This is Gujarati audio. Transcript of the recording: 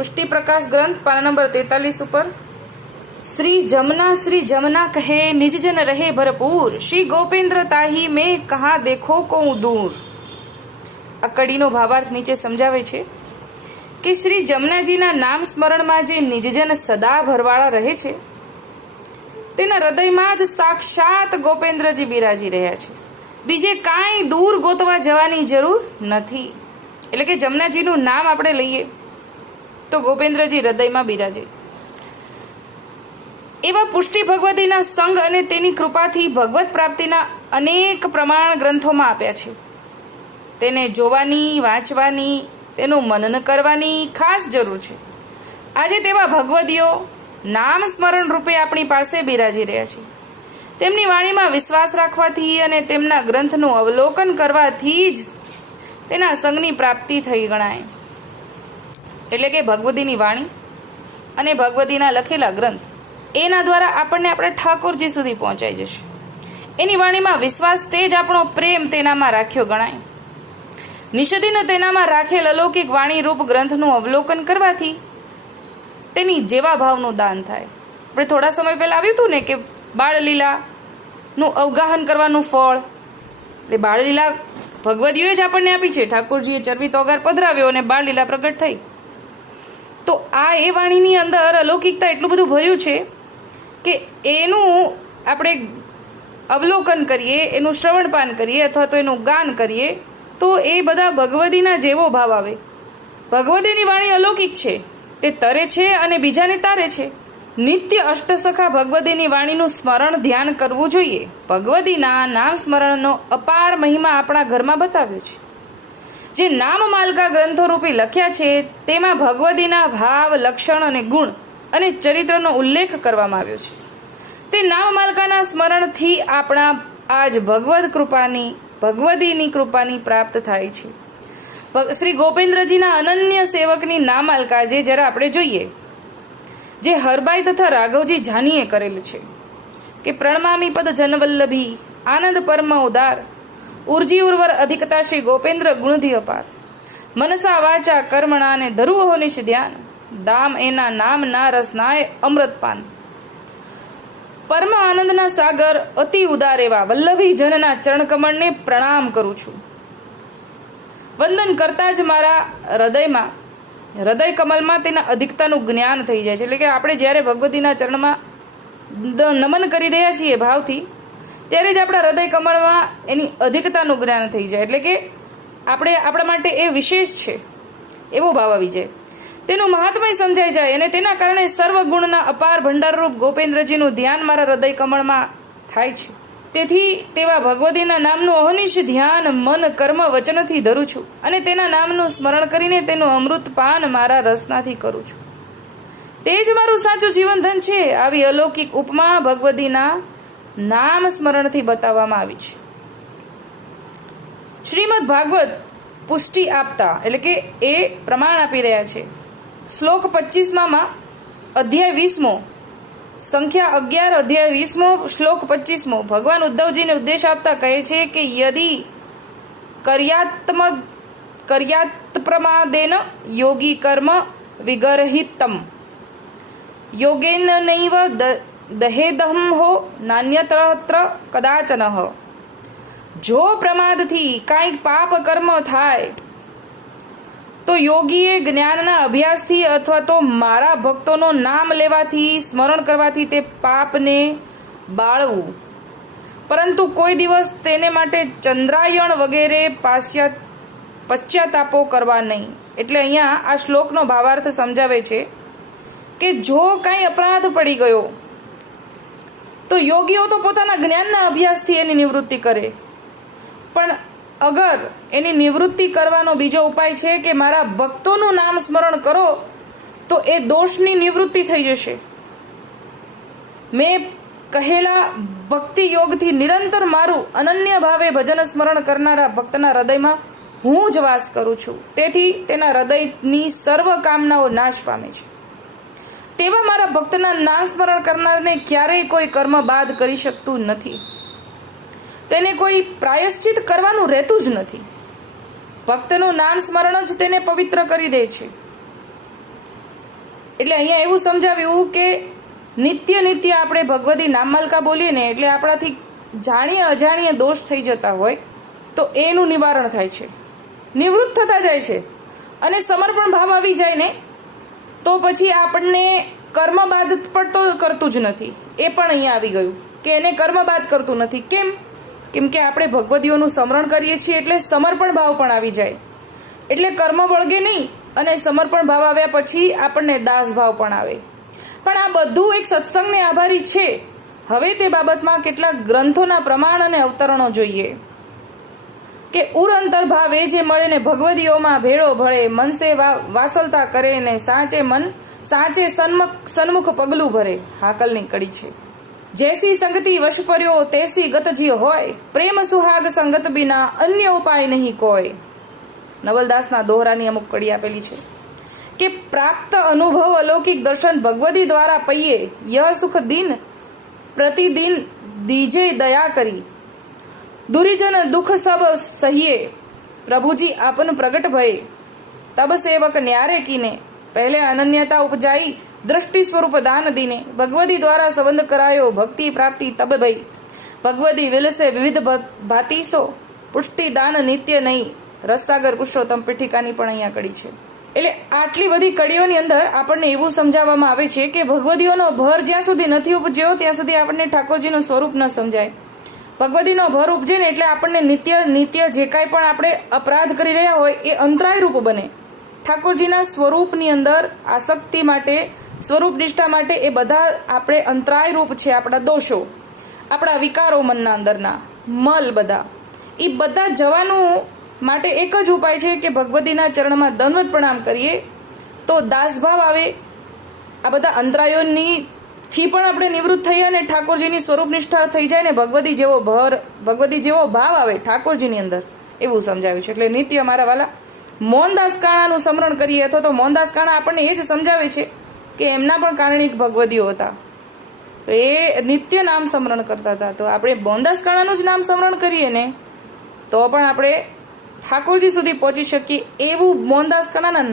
पुष्टि प्रकाश ग्रंथ पाना नंबर 43 ऊपर श्री जमना कहे निज जन रहे भरपूर श्री गोपेन्द्र ताही में कहा देखो को दूर। आ कड़ीनो भावार्थ नीचे समझावे छे कि श्री जमनाजीना नाम स्मरणमां जे निजजन सदा भरवाड़ा रहे छे तेना हृदयमां ज साक्षात गोपेन्द्रजी बिराजी रह्या छे। बीजे कांई दूर गोतवा जवानी जरूर नथी। એટલે કે જમનાજીનું નામ આપણે લઈએ તો ગોપેન્દ્રજી હૃદયમાં બિરાજે। એવા પુષ્ટિ ભગવતીના સંગ અને તેની કૃપાથી ભગવત પ્રાપ્તિના અનેક પ્રમાણ ગ્રંથોમાં આપ્યા છે। તેને જોવાની, વાંચવાની, તેનું મનન કરવાની ખાસ જરૂર છે। આજે તેવા ભગવદીઓ નામ સ્મરણ રૂપે આપણી પાસે બિરાજી રહ્યા છે। તેમની વાણીમાં વિશ્વાસ રાખવાથી અને તેમના ગ્રંથનું અવલોકન કરવાથી જ તેના સંગની પ્રાપ્તિ થઈ ગણાય। એટલે કે ભગવદીની વાણી અને ભગવદીના લખેલા ગ્રંથ એના દ્વારા આપણને આપણે ઠાકોરજી સુધી પહોંચાઈ જશે। એની વાણીમાં વિશ્વાસ તે જ આપણો પ્રેમ તેનામાં રાખ્યો ગણાય। નિષદીને તેનામાં રાખેલ અલૌકિક વાણી રૂપ ગ્રંથનું અવલોકન કરવાથી તેની જેવા ભાવનું દાન થાય। આપણે થોડા સમય પહેલા આવ્યું હતું ને કે બાળલીલાનું અવગાહન કરવાનું ફળ, એટલે બાળલીલા ભગવદીઓએ જ આપણને આપી છે। ઠાકોરજીએ ચરવી તોગાર પધરાવ્યો અને બાળલીલા પ્રગટ થઈ। તો આ એ વાણીની અંદર અલૌકિકતા એટલું બધું ભર્યું છે કે એનું આપણે અવલોકન કરીએ, એનું શ્રવણપાન કરીએ અથવા તો એનું ગાન કરીએ તો એ બધા ભગવદીના જેવો ભાવ આવે। ભગવદીની વાણી અલૌકિક છે, તે તરે છે અને બીજાને તારે છે। નિત્ય અષ્ટસખા ભગવદીની વાણીનું સ્મરણ ધ્યાન કરવું જોઈએ। ભગવદીના નામ સ્મરણનો અપાર મહિમા આપણા ઘરમાં બતાવ્યો છે। જે નામ માલકા ગ્રંથો રૂપી લખ્યા છે તેમાં ભગવદીના ભાવ, લક્ષણ અને ગુણ અને ચરિત્રનો ઉલ્લેખ કરવામાં આવ્યો છે। તે નામ માલકાના સ્મરણથી આપણા આજ ભગવદીની કૃપાની પ્રાપ્ત થાય છે। શ્રી ગોપેન્દ્રજીના અનન્ય સેવકની નામ માલકા જે જરા આપણે જોઈએ, જે હરબાઈ તથા રાઘવજી જાનીએ કરેલું છે કે પ્રણમામી પદ જનવલ્લભી આનંદ પરમ ઉદાર ઉર્જી ઉર્વર અધિકતા શ્રી ગોપેન્દ્ર ગુણધિ અપાર મનસા વાચા કર્મણા ને ધરુવો નિશ ધ્યાન દામ એના નામના રસનાય અમૃતપાન। પરમ આનંદના સાગર અતિ ઉદાર એવા વલ્લભી જનના ચરણકમળને પ્રણામ કરું છું। વંદન કરતા જ મારા હૃદય કમલમાં તેના અધિકતાનું જ્ઞાન થઈ જાય છે। એટલે કે આપણે જ્યારે ભગવતીના ચરણમાં નમન કરી રહ્યા છીએ ભાવથી, ત્યારે જ આપણા હૃદય કમળમાં એની અધિકતાનું જ્ઞાન થઈ જાય। એટલે કે આપણા માટે એ વિશેષ છે એવો ભાવ આવી જાય, તેનું મહાત્મય સમજાઈ જાય અને તેના કારણે સર્વ ગુણના અપાર ભંડારરૂપ ગોપેન્દ્રજીનું ધ્યાન મારા હૃદય કમળમાં થાય છે। તેથી તેવા ભગવતીના નામનું અહનિશ ધ્યાન મન, કર્મ, વચનથી ધરું છું અને તેના નામનું સ્મરણ કરીને તેનું અમૃતપાન મારા રસનાથી કરું છું। તે જ મારું સાચું જીવનધન છે। આવી અલૌકિક ઉપમા ભગવતીના નામ સ્મરણથી બતાવવામાં આવી છે। શ્રીમદ ભાગવત પુષ્ટિ આપતા એટલે કે એ પ્રમાણ આપી રહ્યા છે। શ્લોક 25માં અધ્યાય 20મો, સંખ્યા 11, અધ્યાય 20મો, શ્લોક 25મો ભગવાન ઉદ્ધવજીને ઉદ્દેશ આપતા કહે છે કે યદિ કર્યાત્પ્રમાદેન યોગી કર્મ વિગરહિતમ યોગેન નૈવ દહેદહમ હો નાન્યત્ર કદાચન। જો પ્રમાદથી કાંઈક પાપ કર્મ થાય તો યોગીએ જ્ઞાનના અભ્યાસથી અથવા તો મારા ભક્તોનો નામ લેવાથી, સ્મરણ કરવાથી તે પાપને બાળવું, પરંતુ કોઈ દિવસ તેને માટે ચંદ્રાયણ વગેરે પશ્ચાતાપો કરવા નહીં। એટલે અહીંયા આ શ્લોકનો ભાવાર્થ સમજાવે છે કે જો કાંઈ અપરાધ પડી ગયો તો યોગીઓ તો પોતાના જ્ઞાનના અભ્યાસથી એની નિવૃત્તિ કરે, પણ અગર એની નિવૃત્તિ કરવાનો બીજો ઉપાય છે કે મારા ભક્તોનું નામ સ્મરણ કરો તો એ દોષની નિવૃત્તિ થઈ જશે। મેં કહેલા ભક્તિ યોગથી નિરંતર મારું અનન્ય ભાવે ભજન સ્મરણ કરનારા ભક્તના હૃદયમાં હું જ વાસ કરું છું, તેથી તેના હૃદયની સર્વ કામનાઓ નાશ પામે છે। તેવા મારા ભક્તના નામ સ્મરણ કરનારને ક્યારેય કોઈ કર્મ બાદ કરી શકતું નથી। તેને કોઈ પ્રાયશ્ચિત કરવાનું રહેતું જ નથી। ભક્તનું નામ સ્મરણ જ તેને પવિત્ર કરી દે છે। એટલે અહીંયા એવું સમજાવ્યું કે નિત્ય નિત્ય આપણે ભગવદી નામમાલકા બોલીએ ને એટલે આપણાથી જાણીએ અજાણીએ દોષ થઈ જતા હોય તો એનું નિવારણ થાય છે, નિવૃત્ત થતા જાય છે. અને સમર્પણ ભાવ આવી જાય ને તો પછી આપણને કર્મ બાદ પણ તો કરતું જ નથી. એ પણ અહીંયા આવી ગયું કે એને કર્મ બાદ કરતું નથી. કેમ કે આપણે ભગવદીઓનું સ્મરણ કરીએ છીએ એટલે સમર્પણ ભાવ પણ આવી જાય, એટલે કર્મ વળગે નહીં. અને સમર્પણ ભાવ આવ્યા પછી આપણને દાસ ભાવ પણ આવે. પણ આ બધું એક સત્સંગને આભારી છે. હવે તે બાબતમાં કેટલાક ગ્રંથોના પ્રમાણ અને અવતરણો જોઈએ કે ઉર અંતર્ભાવ એ જે મળે ને ભગવદીઓમાં ભેળો ભળે, મનસે વાસલતા કરે ને સાચે સન્મુખ પગલું ભરે. હાકલની કડી છે. જૈસી સંગતિ વશ પર્યો તૈસી ગત જી હોય, પ્રેમ સુહાગ સંગત બિના અન્ય ઉપાય નહીં કોઈ. નવલદાસના દોહરાની અમુક કડી આપેલી છે કે પ્રાપ્ત અનુભવ અલૌકિક દર્શન ભગવદી દ્વારા પૈયે યહ સુખ દિન પ્રતિદિન દીજે દયા કરી, દુરીજન દુઃખ સબ સહિયે પ્રભુજી આપન પ્રગટ ભય, તબ સેવક ન્યારે કીને પહેલે અનન્યતા ઉપજાઈ दृष्टि स्वरूप दान दीने, भगवदी द्वारा संबंध करायो भक्ति प्राप्ति तब भई, भगवदी विलसे विविध भातीसो पुष्टि दान नित्य नहीं. રસસાગર પુરુષોત્તમ પીઠિકાની પણ અહીંયા કડી છે. એટલે આટલી બધી કડીઓની અંદર આપણને એવું સમજાવવામાં આવે છે કે ભગવદીઓનો ભર જ્યાં સુધી નથી ઉપજ્યો ત્યાં સુધી આપણને ઠાકોરજીનું સ્વરૂપ ન સમજાય. ભગવદીનો ભર ઉપજે ને એટલે આપણને નિત્ય જે કાંઈ પણ આપણે અપરાધ કરી રહ્યા હોય એ અંતરાય રૂપ બને. ઠાકોરજીના સ્વરૂપની અંદર આસક્તિ માટે, સ્વરૂપ નિષ્ઠા માટે એ બધા આપણે અંતરાય રૂપ છે. આપણા દોષો, આપણા વિકારો મનના અંદરના મલ બધા એ બધા જવાનું માટે એક જ ઉપાય છે કે ભગવદીના ચરણમાં દંડવત પ્રણામ કરીએ તો દાસભાવ આવે. આ બધા અંતરાયોની થી પણ આપણે નિવૃત્ત થઈએ અને ઠાકોરજીની સ્વરૂપ નિષ્ઠા થઈ જાય ને ભગવદી જેવો ભાવ આવે ઠાકોરજીની અંદર, એવું સમજાવ્યું છે. એટલે નિત્ય મારા વાલા મોહનદાસ કાણાનું સ્મરણ કરીએ અથવા તો મોહનદાસ કાણા આપણને એ જ સમજાવે છે કે એમના પણ કારણિક ભગવદીઓ હતા તો એ નિત્ય નામ સ્મરણ કરતા હતા. તો આપણે મોહનદાસ કાણાનું જ નામ સ્મરણ કરીએ ને તો પણ આપણે ઠાકોરજી સુધી પહોંચી શકીએ એવું મોહનદાસ કાણાના